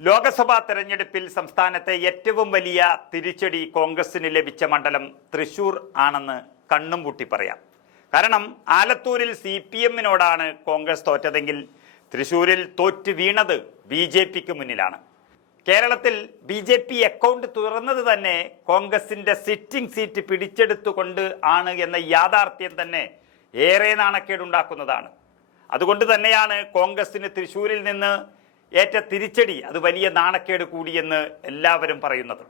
ലോക്സഭാ തെരഞ്ഞെടുപ്പിൽ സംസ്ഥാനത്തെ ഏറ്റവും വലിയ തിരിച്ചടി കോൺഗ്രസിന് ലഭിച്ച മണ്ഡലം തൃശൂർ ആണെന്ന് കണ്ണും പൂട്ടി പറയാം. കാരണം ആലത്തൂരിൽ CPM-നോടാണ് കോൺഗ്രസ് തോറ്റതെങ്കിൽ തൃശൂരിൽ തോറ്റു വീണത് BJP-ക്ക് മുന്നിലാണ്. കേരളത്തിൽ BJP അക്കൗണ്ട് തുറന്നത് തന്നെ കോൺഗ്രസിന്റെ സിറ്റിംഗ് സീറ്റ് പിടിച്ചെടുത്തുകൊണ്ട് ആണ് എന്ന യാഥാർത്ഥ്യം തന്നെ ഏറെ നാണക്കേടുണ്ടാക്കുന്നതാണ്. അതുകൊണ്ട് തന്നെയാണ് കോൺഗ്രസിന് തൃശൂരിൽ നിന്ന് ഏറ്റ തിരിച്ചടി അത് വലിയ നാണക്കേട് കൂടിയെന്ന് എല്ലാവരും പറയുന്നത്.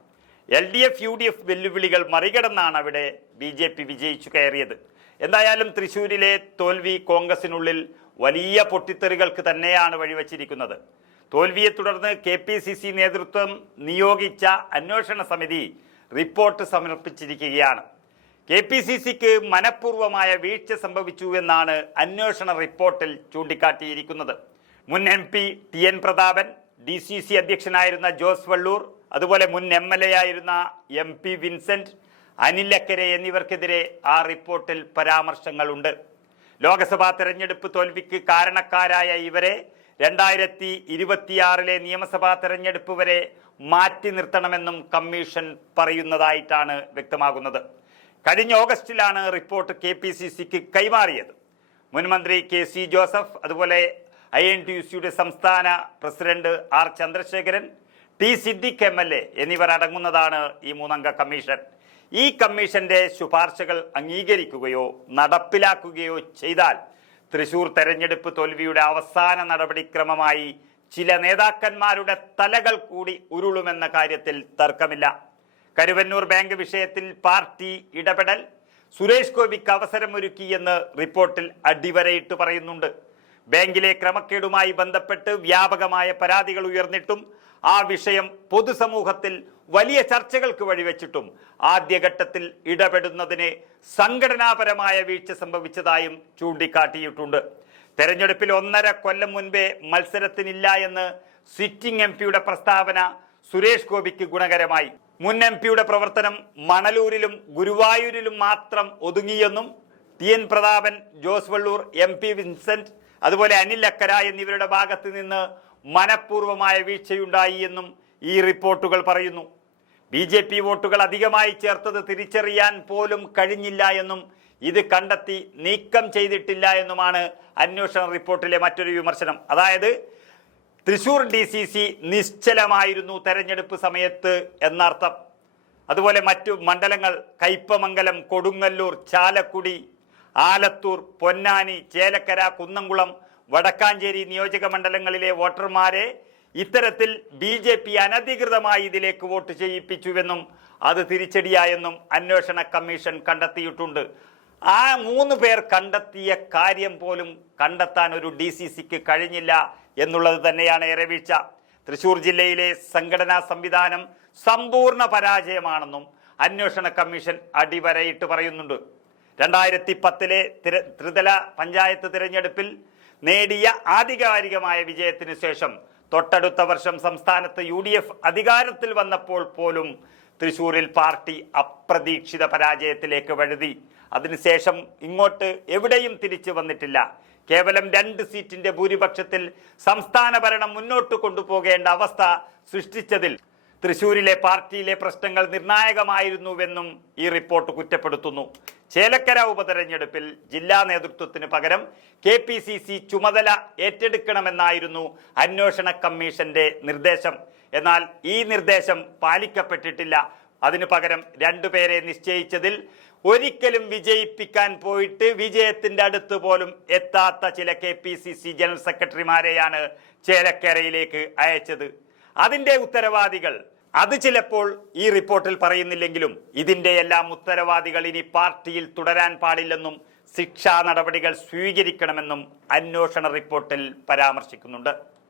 LDF UDF വെല്ലുവിളികൾ മറികടന്നാണ് അവിടെ BJP വിജയിച്ചു കയറിയത്. എന്തായാലും തൃശൂരിലെ തോൽവി കോൺഗ്രസിനുള്ളിൽ വലിയ പൊട്ടിത്തെറികൾക്ക് തന്നെയാണ് വഴിവെച്ചിരിക്കുന്നത്. തോൽവിയെ തുടർന്ന് KPCC നേതൃത്വം നിയോഗിച്ച അന്വേഷണ സമിതി റിപ്പോർട്ട് സമർപ്പിച്ചിരിക്കുകയാണ്. KPCCക്ക് മനഃപൂർവമായ വീഴ്ച സംഭവിച്ചു എന്നാണ് അന്വേഷണ റിപ്പോർട്ടിൽ ചൂണ്ടിക്കാട്ടിയിരിക്കുന്നത്. മുൻ MP TN Prathapan, DCC അധ്യക്ഷനായിരുന്ന Jose Vallur, അതുപോലെ മുൻ MLA ആയിരുന്ന MP വിൻസെന്റ്, അനിൽ അക്കരെ എന്നിവർക്കെതിരെ ആ റിപ്പോർട്ടിൽ പരാമർശങ്ങളുണ്ട്. ലോക്സഭാ തെരഞ്ഞെടുപ്പ് തോൽവിക്ക് കാരണക്കാരായ ഇവരെ 2026 നിയമസഭാ തെരഞ്ഞെടുപ്പ് വരെ മാറ്റി നിർത്തണമെന്നും കമ്മീഷൻ പറയുന്നതായിട്ടാണ് വ്യക്തമാകുന്നത്. കഴിഞ്ഞ ഓഗസ്റ്റിലാണ് റിപ്പോർട്ട് KPCCക്ക് കൈമാറിയത്. മുൻമന്ത്രി KC ജോസഫ്, അതുപോലെ INTUC-യുടെ സംസ്ഥാന president R Chandrasekharan, T Siddique MLA എന്നിവർ അടങ്ങുന്നതാണ് ഈ 3-അംഗ കമ്മീഷൻ. ഈ കമ്മീഷന്റെ ശുപാർശകൾ അംഗീകരിക്കുകയോ നടപ്പിലാക്കുകയോ ചെയ്താൽ തൃശൂർ തെരഞ്ഞെടുപ്പ് തോൽവിയുടെ അവസാന നടപടിക്രമമായി ചില നേതാക്കന്മാരുടെ തലകൾ കൂടി ഉരുളുമെന്ന കാര്യത്തിൽ തർക്കമില്ല. കരുവന്നൂർ ബാങ്ക് വിഷയത്തിൽ പാർട്ടി ഇടപെടൽ സുരേഷ് ഗോപിക്ക് അവസരമൊരുക്കിയെന്ന് റിപ്പോർട്ടിൽ അടിവരയിട്ട് പറയുന്നുണ്ട്. ബാങ്കിലെ ക്രമക്കേടുമായി ബന്ധപ്പെട്ട് വ്യാപകമായ പരാതികൾ ഉയർന്നിട്ടും ആ വിഷയം പൊതുസമൂഹത്തിൽ വലിയ ചർച്ചകൾക്ക് വഴിവെച്ചിട്ടും ആദ്യഘട്ടത്തിൽ ഇടപെടുന്നതിന് സംഘടനാപരമായ വീഴ്ച സംഭവിച്ചതായും ചൂണ്ടിക്കാട്ടിയിട്ടുണ്ട്. തെരഞ്ഞെടുപ്പിൽ 1.5 കൊല്ലം മുൻപേ മത്സരത്തിനില്ല എന്ന് സിറ്റിംഗ് MP-യുടെ പ്രസ്താവന സുരേഷ് ഗോപിക്ക് ഗുണകരമായി. മുൻ MP-യുടെ പ്രവർത്തനം മണലൂരിലും ഗുരുവായൂരിലും മാത്രം ഒതുങ്ങിയെന്നും TN Prathapan, Jose Vallur, MP Vincent, അതുപോലെ അനിൽ അക്കര എന്നിവരുടെ ഭാഗത്ത് നിന്ന് മനഃപൂർവമായ വീഴ്ചയുണ്ടായി എന്നും ഈ റിപ്പോർട്ടുകൾ പറയുന്നു. BJP വോട്ടുകൾ അധികമായി ചേർത്തത് തിരിച്ചറിയാൻ പോലും കഴിഞ്ഞില്ല എന്നും ഇത് കണ്ടെത്തി നീക്കം ചെയ്തിട്ടില്ല എന്നുമാണ് അന്വേഷണ റിപ്പോർട്ടിലെ മറ്റൊരു വിമർശനം. അതായത് തൃശൂർ DCC നിശ്ചലമായിരുന്നു തെരഞ്ഞെടുപ്പ് സമയത്ത് എന്നർത്ഥം. അതുപോലെ മറ്റു മണ്ഡലങ്ങൾ കയ്പമംഗലം, കൊടുങ്ങല്ലൂർ, ചാലക്കുടി, ആലത്തൂർ, പൊന്നാനി, ചേലക്കര, കുന്നംകുളം, വടക്കാഞ്ചേരി നിയോജക മണ്ഡലങ്ങളിലെ വോട്ടർമാരെ ഇത്തരത്തിൽ BJP അനധികൃതമായി ഇതിലേക്ക് വോട്ട് ചെയ്യിപ്പിച്ചുവെന്നും അത് തിരിച്ചടിയായെന്നും അന്വേഷണ കമ്മീഷൻ കണ്ടെത്തിയിട്ടുണ്ട്. ആ 3 പേർ കണ്ടെത്തിയ കാര്യം പോലും കണ്ടെത്താൻ ഒരു DCCക്ക് കഴിഞ്ഞില്ല എന്നുള്ളത് തന്നെയാണ് ഏറെ വീഴ്ച. തൃശൂർ ജില്ലയിലെ സംഘടനാ സംവിധാനം സമ്പൂർണ്ണ പരാജയമാണെന്നും അന്വേഷണ കമ്മീഷൻ അടിവരയിട്ട് പറയുന്നുണ്ട്. 2010 ത്രിതല പഞ്ചായത്ത് തിരഞ്ഞെടുപ്പിൽ നേടിയ ആധികാരികമായ വിജയത്തിന് ശേഷം തൊട്ടടുത്ത വർഷം സംസ്ഥാനത്ത് UDF അധികാരത്തിൽ വന്നപ്പോൾ പോലും തൃശൂരിൽ പാർട്ടി അപ്രതീക്ഷിത പരാജയത്തിലേക്ക് വഴുതി. അതിനുശേഷം ഇങ്ങോട്ട് എവിടെയും തിരിച്ചു വന്നിട്ടില്ല. കേവലം 2 സീറ്റിന്റെ ഭൂരിപക്ഷത്തിൽ സംസ്ഥാന ഭരണം മുന്നോട്ട് കൊണ്ടുപോകേണ്ട അവസ്ഥ സൃഷ്ടിച്ചതിൽ തൃശൂരിലെ പാർട്ടിയിലെ പ്രശ്നങ്ങൾ നിർണായകമായിരുന്നുവെന്നും ഈ റിപ്പോർട്ട് കുറ്റപ്പെടുത്തുന്നു. ചേലക്കര ഉപതെരഞ്ഞെടുപ്പിൽ ജില്ലാ നേതൃത്വത്തിന് പകരം KPCC ചുമതല ഏറ്റെടുക്കണമെന്നായിരുന്നു അന്വേഷണ കമ്മീഷന്റെ നിർദ്ദേശം. എന്നാൽ ഈ നിർദ്ദേശം പാലിക്കപ്പെട്ടിട്ടില്ല. അതിനു പകരം 2 പേരെ നിശ്ചയിച്ചതിൽ ഒരിക്കലും വിജയിപ്പിക്കാൻ പോയിട്ട് വിജയത്തിന്റെ അടുത്ത് പോലും എത്താത്ത ചില KPCC ജനറൽ സെക്രട്ടറിമാരെയാണ് ചേലക്കരയിലേക്ക് അയച്ചത്. അതിന്റെ ഉത്തരവാദികൾ അത് ചിലപ്പോൾ ഈ റിപ്പോർട്ടിൽ പറയുന്നില്ലെങ്കിലും ഇതിന്റെ എല്ലാം ഉത്തരവാദികൾ ഇനി പാർട്ടിയിൽ തുടരാൻ പാടില്ലെന്നും ശിക്ഷാ നടപടികൾ സ്വീകരിക്കണമെന്നും അന്വേഷണ റിപ്പോർട്ടിൽ പരാമർശിക്കുന്നുണ്ട്.